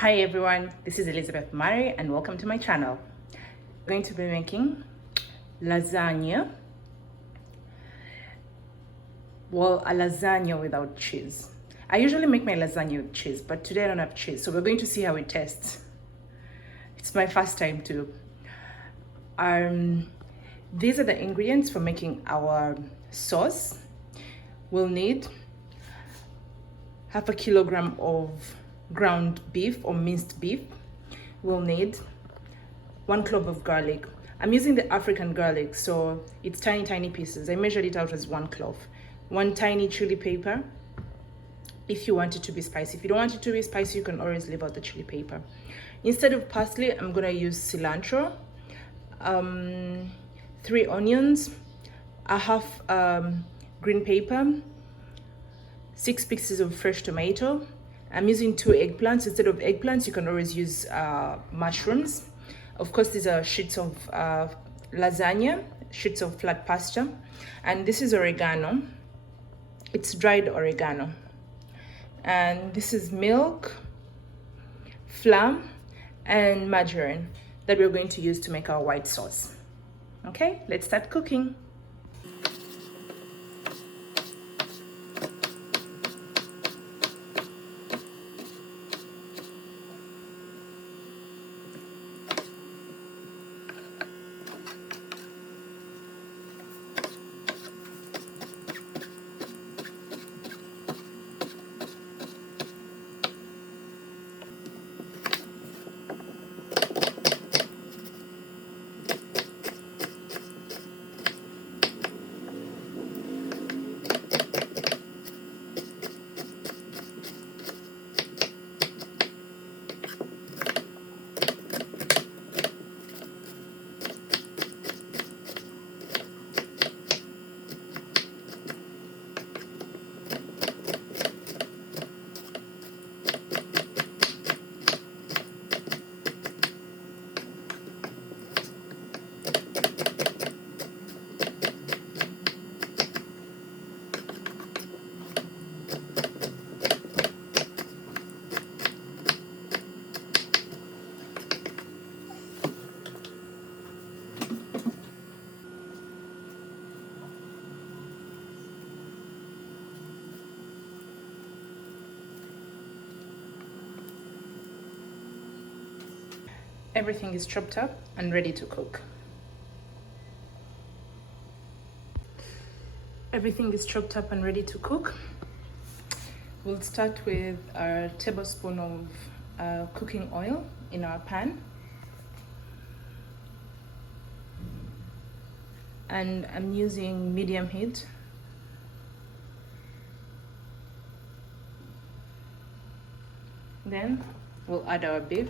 Hi everyone, this is Elizabeth Mmari and welcome to my channel. I'm going to be making lasagna. Well, a lasagna without cheese. I usually make my lasagna with cheese, but today I don't have cheese, so we're going to see how it tastes. It's my first time too. These are the ingredients for making our sauce. We'll need half a kilogram of ground beef or minced beef. We'll need 1 clove of garlic. I'm using the African garlic, so it's tiny pieces. I measured it out as 1 clove. 1 tiny chili pepper, if you want it to be spicy. If you don't want it to be spicy, you can always leave out the chili pepper. Instead of parsley, I'm gonna use cilantro, 3 onions, a half green pepper, 6 pieces of fresh tomato. I'm using 2 eggplants. Instead of eggplants, you can always use mushrooms. Of course, these are sheets of lasagna, sheets of flat pasta. And this is oregano. It's dried oregano. And this is milk, flour, and margarine that we're going to use to make our white sauce. Okay, let's start cooking. Everything is chopped up and ready to cook. Everything is chopped up and ready to cook. We'll start with a tablespoon of cooking oil in our pan. And I'm using medium heat. Then we'll add our beef.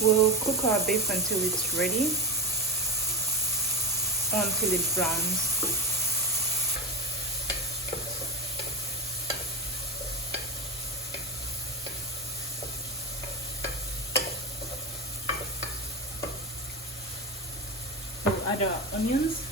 We'll cook our beef until it's ready, or until it browns. We'll add our onions.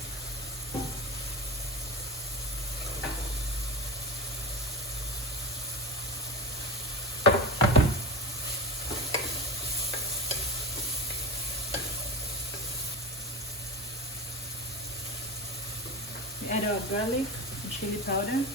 We add our garlic and chili powder.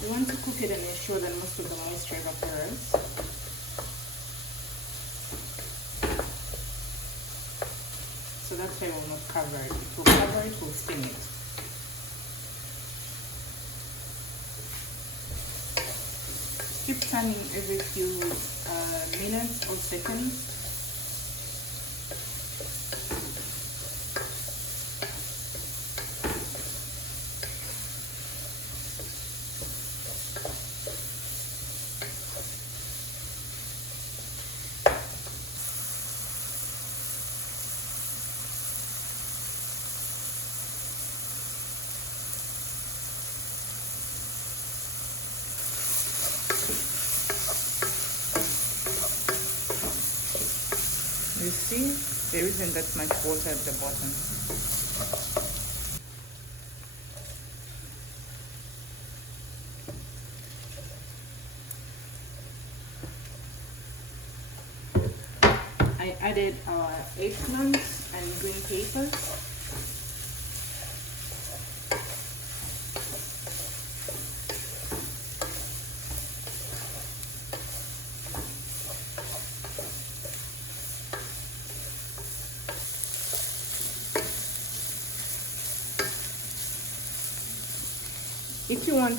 We want to cook it and ensure that most of the moisture evaporates. So that's why we'll not cover it. If we'll cover it, we'll steam it. keep turning every few minutes or seconds. You see, there isn't that much water at the bottom. I added our eggplants and green peppers. If you want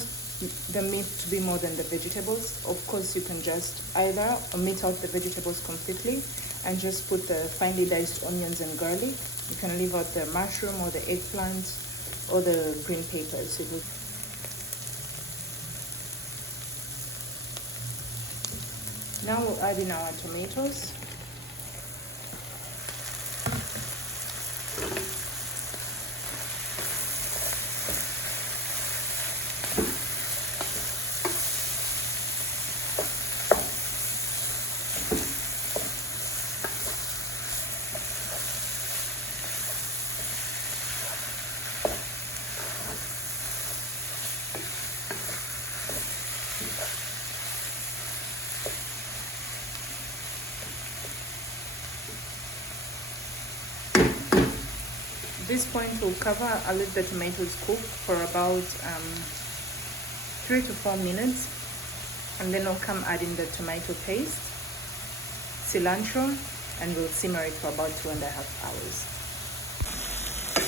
the meat to be more than the vegetables, of course you can just either omit out the vegetables completely and just put the finely diced onions and garlic. You can leave out the mushroom or the eggplant or the green peppers. Now we'll add in our tomatoes. At this point we'll cover, I'll let the tomatoes cook for about 3 to 4 minutes, and then I'll come add in the tomato paste, cilantro, and we'll simmer it for about 2.5 hours.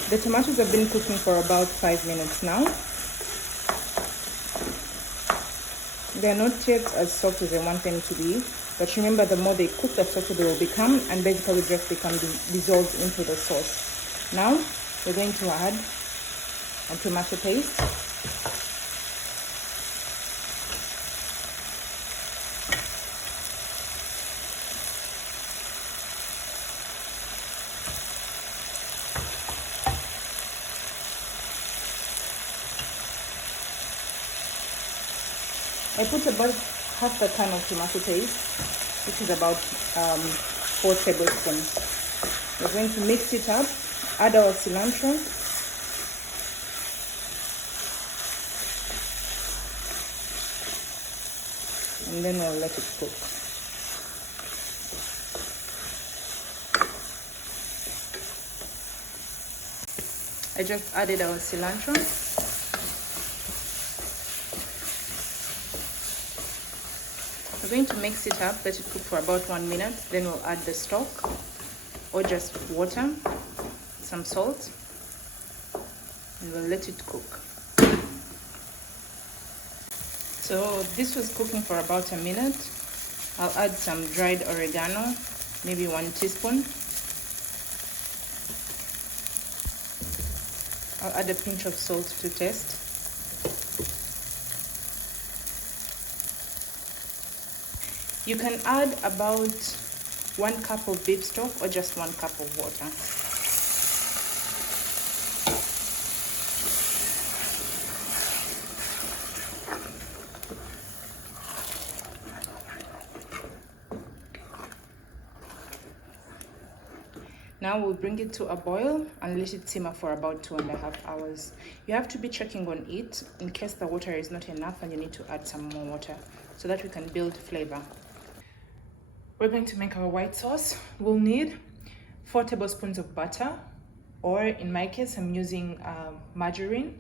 The tomatoes have been cooking for about 5 minutes now. They're not yet as soft as I want them to be, but remember, the more they cook, the softer they will become and basically just become dissolved into the sauce. Now we're going to add a tomato paste. I put about half the can of tomato paste, which is about 4 tablespoons. We're going to mix it up, add our cilantro, and then we'll let it cook. I just added our cilantro. We're going to mix it up, let it cook for about 1 minute, then we'll add the stock or just water, some salt, and we'll let it cook. So this was cooking for about a minute. I'll add some dried oregano, maybe 1 teaspoon. I'll add a pinch of salt to taste. You can add about 1 cup of beef stock or just 1 cup of water. Now we'll bring it to a boil and let it simmer for about 2.5 hours. You have to be checking on it in case the water is not enough and you need to add some more water so that we can build flavor. We're going to make our white sauce. We'll need 4 tablespoons of butter, or in my case, I'm using margarine.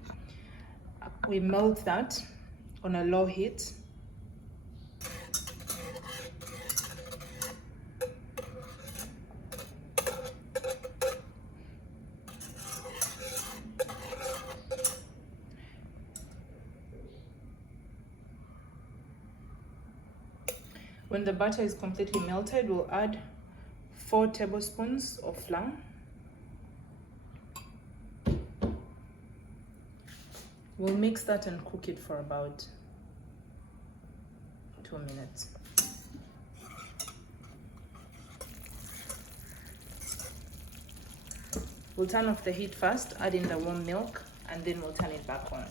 We melt that on a low heat. When the butter is completely melted, we'll add 4 tablespoons of flour. We'll mix that and cook it for about 2 minutes. We'll turn off the heat first, add in the warm milk, and then we'll turn it back on.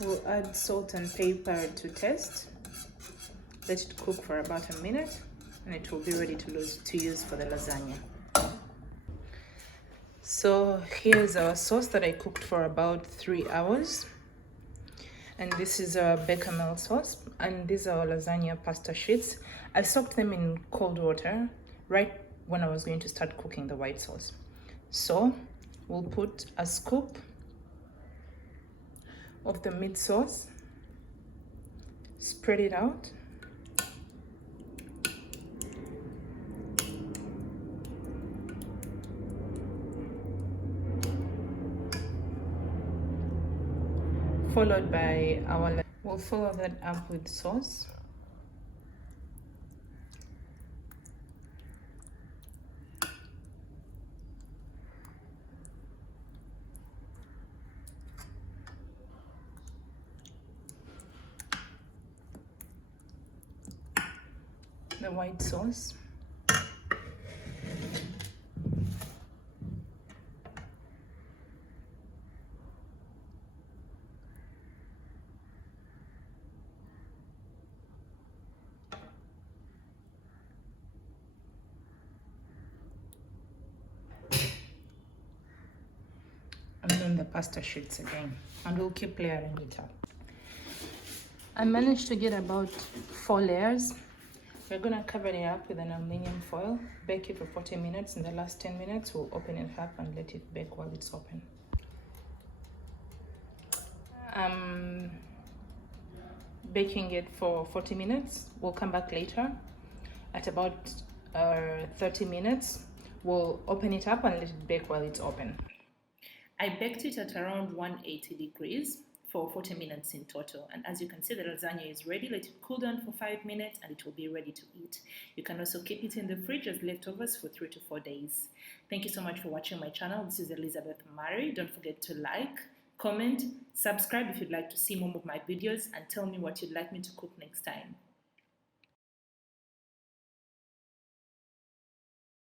We'll add salt and pepper to taste. Let it cook for about a minute and it will be ready to use for the lasagna. So here's our sauce that I cooked for about 3 hours. And this is a Béchamel sauce, and these are lasagna pasta sheets. I soaked them in cold water right when I was going to start cooking the white sauce. So we'll put a scoop of the meat sauce, spread it out, followed by we'll follow that up with sauce. The white sauce. And then the pasta sheets again, and we'll keep layering it up. I managed to get about 4 layers. We're gonna cover it up with an aluminum foil, bake it for 40 minutes. In the last 10 minutes, we'll open it up and let it bake while it's open. I'm baking it for 40 minutes. We'll come back later at about 30 minutes. We'll open it up and let it bake while it's open. I baked it at around 180 degrees for 40 minutes in total, and as you can see, the lasagna is ready. Let it cool down for 5 minutes and it will be ready to eat. You can also keep it in the fridge as leftovers for 3 to 4 days. Thank you so much for watching my channel. This is Elizabeth Mmari. Don't forget to like, comment, subscribe if you'd like to see more of my videos, and tell me what you'd like me to cook next time.